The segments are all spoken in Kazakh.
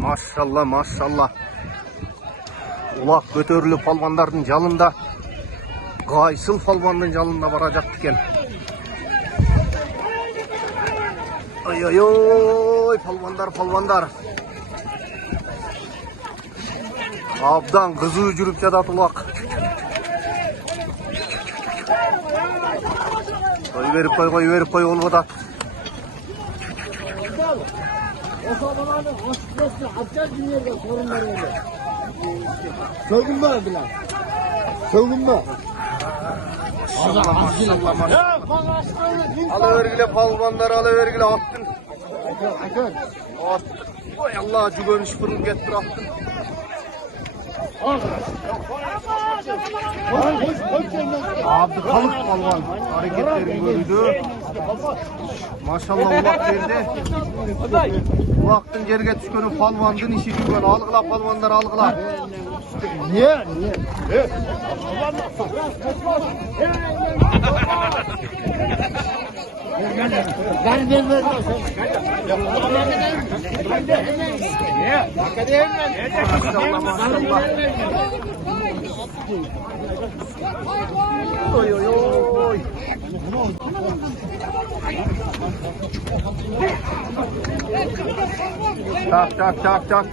Maşallah maşallah. Ulak götörülü palvandardın жалында Gaysıl palvandın жалында baracak diken. Ay ay oy palvandar. Abdan kızı жүрүп жатат улак. Koy verip koy olup atат. Soğun mu abiler? Soğun mu? Alıvergile palvanlar, alıvergile attın. Attın. Oy Allah, cügönüş fırın getir attın. Abdi kalık palvan hareketlerini gördü. Maşallah ulak verdi. Ulaktın gerge tükörü palvandın işi cügön. Algıla palvanlar algıla. Niye? Oy oy oy.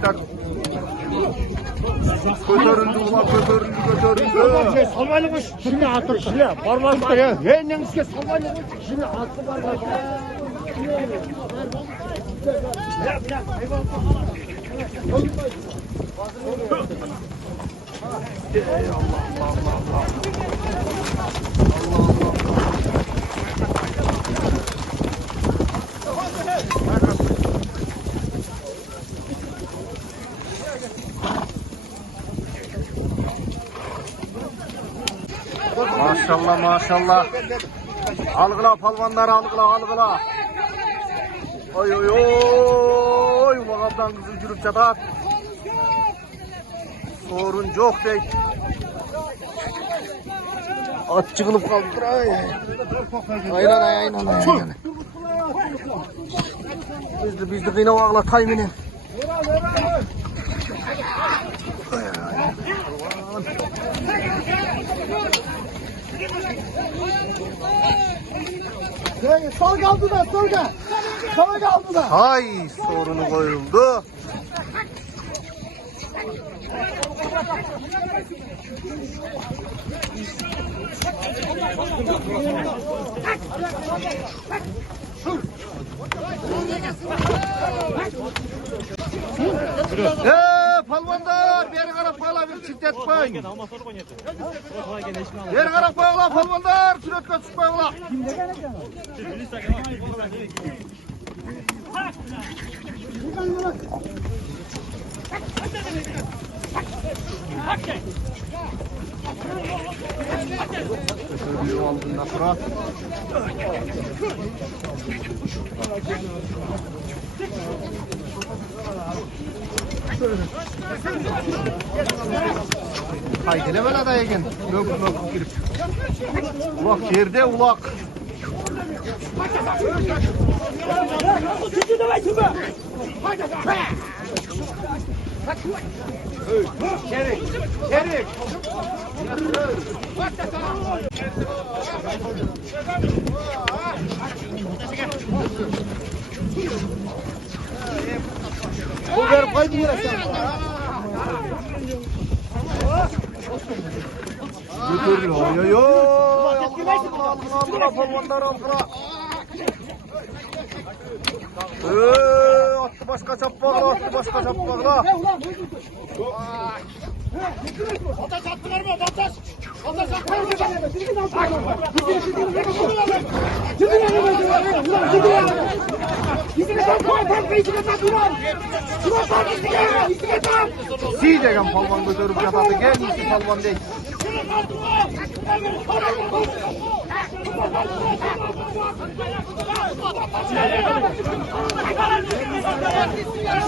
Tak. Götürüldü ulan, götürüldü. Salmalıymış. Şimdi atır. Şimdi parmağımda ya. Neyse salmalıymış. Şimdi atır parmağımda. Maşallah. Algıla palvanlar, algıla. Oy. Ulağabdan kızı жүрүп жатат. Sorun yok deyt. At jığılıp kaldı. Aynan. Bizdi kıynap ağla tay menen. Sol kaldı da. Sola kaldı da. Hay, sorunu koyuldu. Palvandar, beri qarap bağla, bir şiddet koyun. Beri qarap bağla, palvandar, süretle çık bağla. Götürülüyor aldığında Fırat. Haydi ne böyle dayagın? Löküp girip. Ulak yerde ulak. Çerik. Bu ver koydu yere sen. Götürüyor. Yo. Algıla palvanlar algıla. Attı başka çapmakla. Bataş attılar mı? Bataş attılar mı? Si degan palvan götürüp yatadı. Gelmisi palvan değil.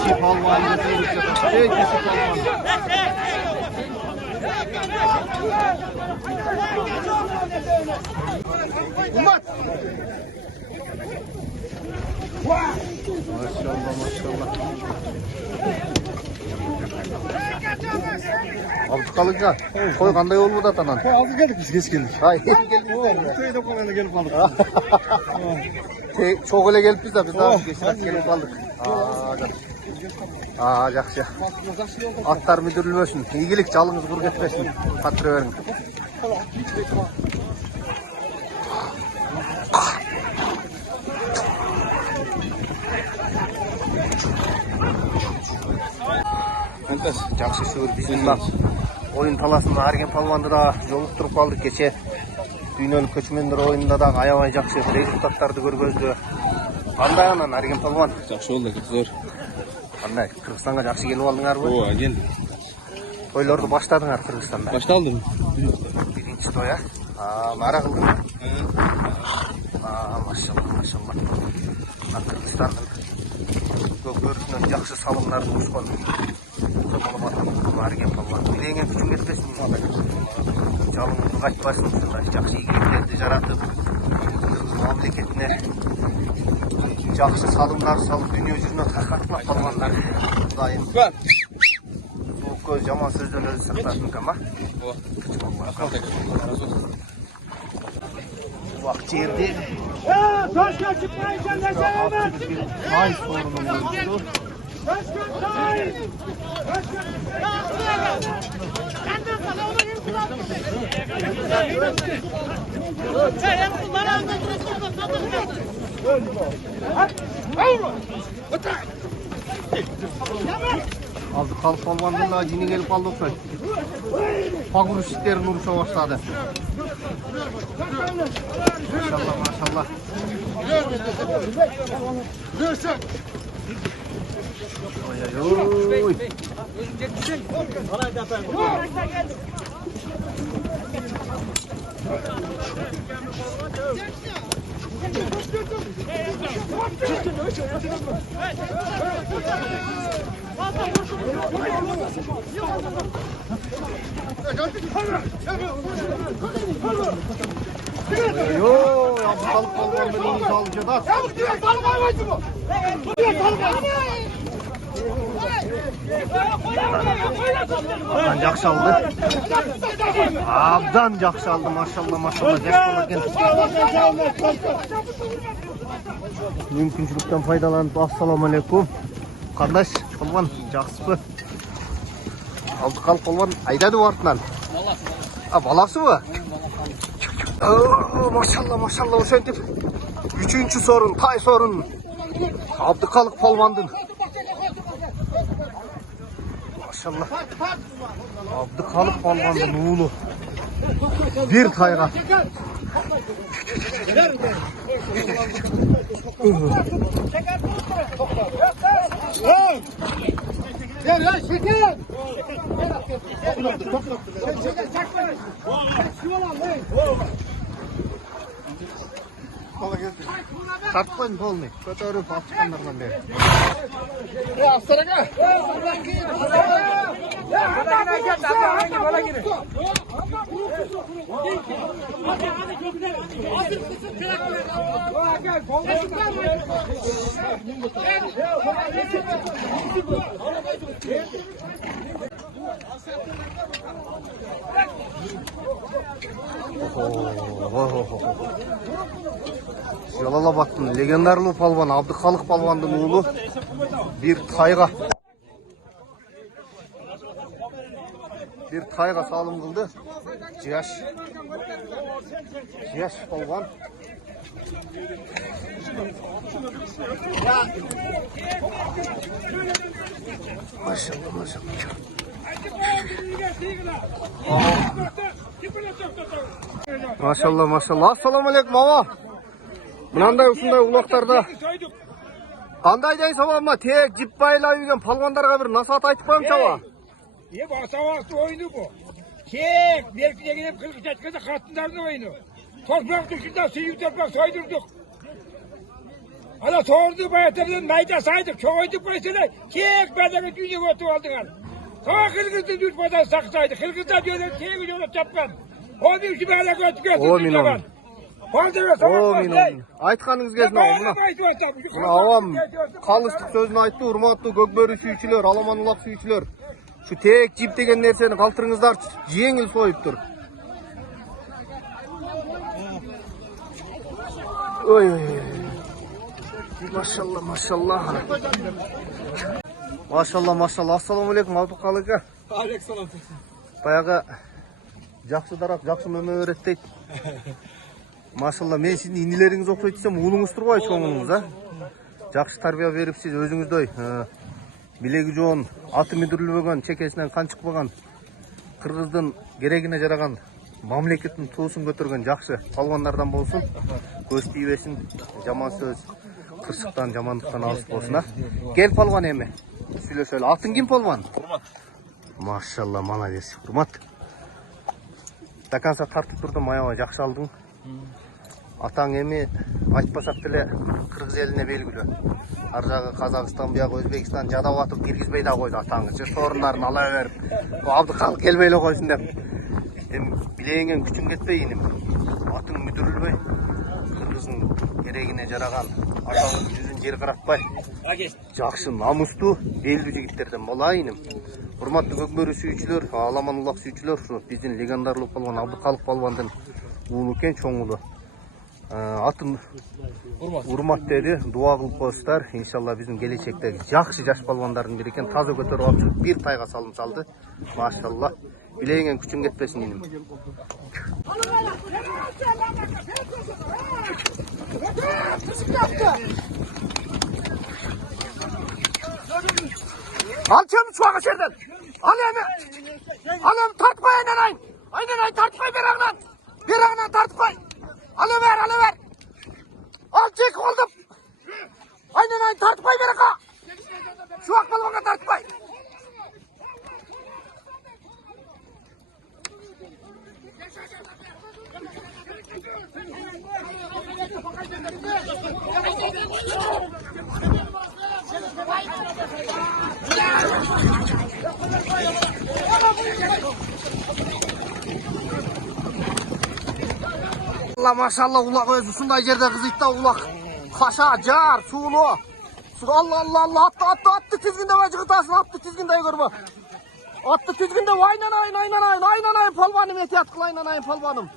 Kişi palvan götürüp yatadı. Kişi palvan. Umut. Maşallah. Abdülkalık'a. Koy kanday olmadı atanan. Hazır geldik biz geç geldik. Hayır. Köyde kolayla gelip aldık. Çok öyle gelip biz de geçen gelip aldık. Жақсы. Аттар мүдірілмесін. Игілік жалыңыз құр кетпесін. Қатыры берің. Жақсы шүгір бисмилла. Ойын таласында Арген палуанды да жолықтырып қалдық кеше. Дүйнөлүк көчмөндөр ойынында да аябай жақсы результаттарды көргөздү. Кандай анан Арген палуан? Жақсы болды, зор. Кандай? Кыргызстанга жақсы келип алдыңарбы? Ооба, келдим. Тойлорду баштадыңар Кыргызстанда? Башталдым. Биринчи той, нара кылдыңар? Машалла. Кыргызстандын көкөрүсүнөн жакшы салымдарды кушкон. Арген палуан. Илеңе күчүң кетпесин. Жалыңызды кайтпасын. Жакшы ийгиликтерди жаратып, мамлекетине жакшы салымдар салып, дүйнө жүзүнө таркатма палуандар. Кудайым. Суук көз жаман сөздөн өзү сактасын кама. Убак жерде. Taşka çıkmayacağım ne sevemez. Ay sorunum oldu. Taşka sahip. Aldı kalıp olmandan da yine gelip aldı okşay. Pagurus işlerini uruşa başladı. Maşallah. Oy. Yo, balık balığın beni sağlıcı da. Abdan жақсы алды. Abdan жақсы алды, машалла. Мүмкіншіліктен пайдаланып, ассаламалейкум. Қандаш, палуан, жақсыпы? Алды қалып палуан, айдады артынан. Баласы бі? Машалла, ошентип. Үчүнчү сорун, тай сорун. Абдыкалык палуандын. Машалла. Абдыкалык палуандын уулу. Бир тайга. Тартпайын полный. Көтөрүп алышкандардан бери. Жалалабадтын легендарлуу палван Абдыкалык палвандын уулу бир тайга салым кылды. Жаш палван. Машалла. Машалла. Ассаламалейкум ава. Мынандай ушундай улактарда кандай жай сабамма тек жип байлап жүргөн палвандарга бир насаат айтып коеюмчу ава. Басабасты ойыны bu. Тек беркине келип кылгыч айтканда катындардын ойыны. Торпак душунда сүйүп торпак сойдурдук. Ана торду баятырдын майда сайдык, чоңойтуп койсолар, тек бадаңы дүйнөгө өтүп алдыңар. Кыргыздын дүрбадан сактайды, кыргыздар жөнөп тегин жөнөп чапкан. Onun gibi hele götürüyorsun. Айтқаныңыз келсін мына авам қалыстық сөзін айтты, урматтуу көкбөрү сүйүүчүлөр, аламан улак сүйүүчүлөр. Şu tek jip деген nerseni kалтырыңыздар жеңіл сойып тұр. Ой, машалла, машалла. Машалла, машалла. Ассаламалейкум, Абдықалық ака. Алейкум. Баяғы жақсы дарап, жақсы мөмө өреттейді. Машалла, мен сіздің инелеріңіз оқиды десем, ұлыңыз тұр ғой, шоңыңыз, а? Жақсы тарбия беріпсіз, өзіңіздей. Билеги жоон, аты мүдірлібеген, чекесінен қан шықпаған, қырғыздың керегіне жараған, мамлекеттің туысын көтерген жақсы палуандардан болсын. Көз тиюесін, жаман сөз, қырсықтан, жамандықтан алыс болсын, а? Кел палуан еме. Сөйлесөйлі. Атын кім палуан? Урмат. Машалла, молодец. Урмат. Таканса тартып тұрдым, аяға жақсы алдың. Атаң еме, айтпасақ тілі Қырғыз еліне белгілі. Ар жағы Қазақстан, бұяғы Өзбекстан жадау атып киргизбей да қойды атаңыз. Сорындарын ала беріп, Абдықалық келмейлі қойсын деп. Білейінген күшін кетпей енім. Атың мүдірілбей, Қырғыздың керегіне жараған, атаңыз жүзін жер қыратпай. Жақсы, намысты, белді жігіттерден бола енім. Урматты көкмөрі сүйчілер, аламанулақ сүйчілер, біздің легендарлық болған Абдықалық балуандың ұлы кен чоңулы. Атын Урмат деді, дуа қылып қойсыздар. Иншалла біздің келешектегі жақсы жаш балуандардың бірі екен. Таза көтеріп алып жүріп, бір тайға салым салды. Машалла. Білейінген күшін кетпесін енім. Al çabuk çuvağa şerden. Al emi. Al emi tartmay aynen ayın. Aynen ayın tartmay bir ağından. Bir ağından tartmay. Alıver alıver. Al çek oldum. Aynen ayın tartmay bir ağa. Çuvak balvana tartmay. Allah maşallah ulak özü şunday yerde kızıydı da ulak. Paşa, jar, suğulu. Allah Allah Allah attı tizginde ve cıgıtasın attı tizginde görme. Attı tizginde aynan ayın palvanım etiyat kıl aynan ayın palvanım.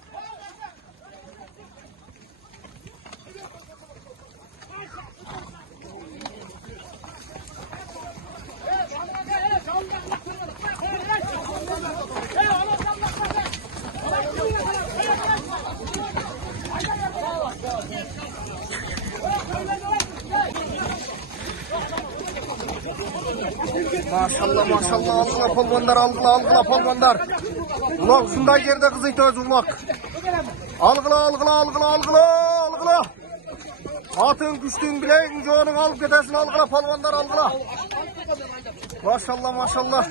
Maşallah maşallah algıla polvanlar algıla polvanlar. Ulak şunday yerde kızıydı öz ulak. Algıla. Atın güçtüğün bileğin çoğunun alıp gidesin algıla polvanlar algıla. Maşallah maşallah.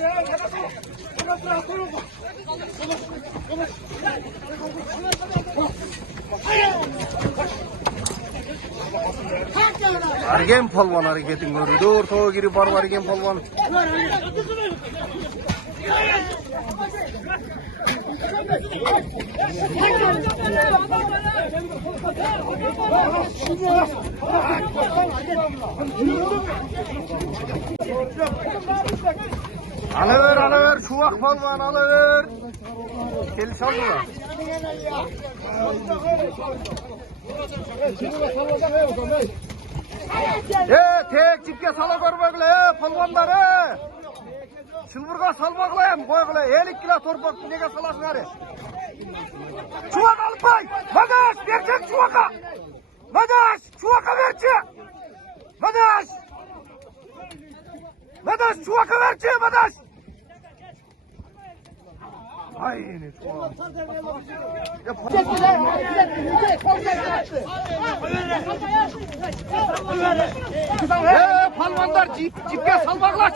Argen polvan hareketin görüldü. Ortaya girip var argen polvan. Alıver çuvak polvan alıver. Gel çaldılar. Tek çipke sala görmekle polvanları. Çılbırga salmakla hem koyakla. 50 kilo torpak nege salasın hadi. Çuvak alıp bay. Madaş verecek çuvaka. Madaş çuvaka verecek. Madaş çuvaka verecek madaş. Aynı çuvak. Palvanlar cipke salmakla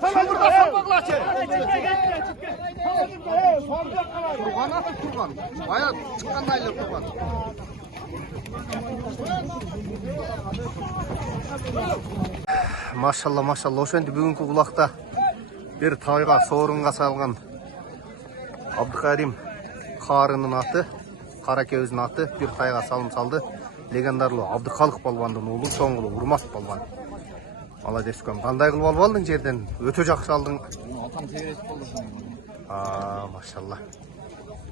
Çılbırga salmakla Turgan atıp turgan. Baya çıkkan aylı turgan. Maşallah maşallah. Oşendi bugünkü kulakta bir tayga sorunga salgan Abdыкарим Карынын аты, Каракөзүнүн аты bir tayga salım saldı. Legendarlı Abdыкалық балбандын уулу, чоң уулу Урмат балбан. Молодец көм. Кандай кылып алып алдың жерден? Өтө жакшы алдың. Атам теберет болду. Машалла.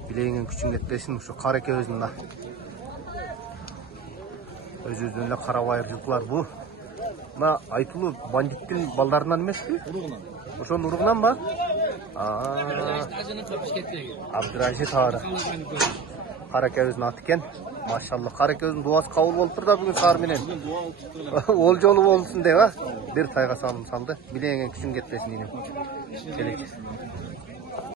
Билегиңин күчүң кетпесин, ушу кара экөөбүздүн да. Өзүбүздүн эле кара байыр жылкылар бу. Мына айтылуу бандиттин балдарынан эмеспи? Уругунан. Ошонун уругунан ба? Ажыны көп кетпеги. Абдыражит ары. Кара экөөбүздүн аты экен. Машалла, кара экөөбүздүн дуасы кабыл болуптур да бүгүн саар менен. Ол жолу болсун деп, а? Бир тайга салым салды. Билегиңин күчүң кетпесин инем.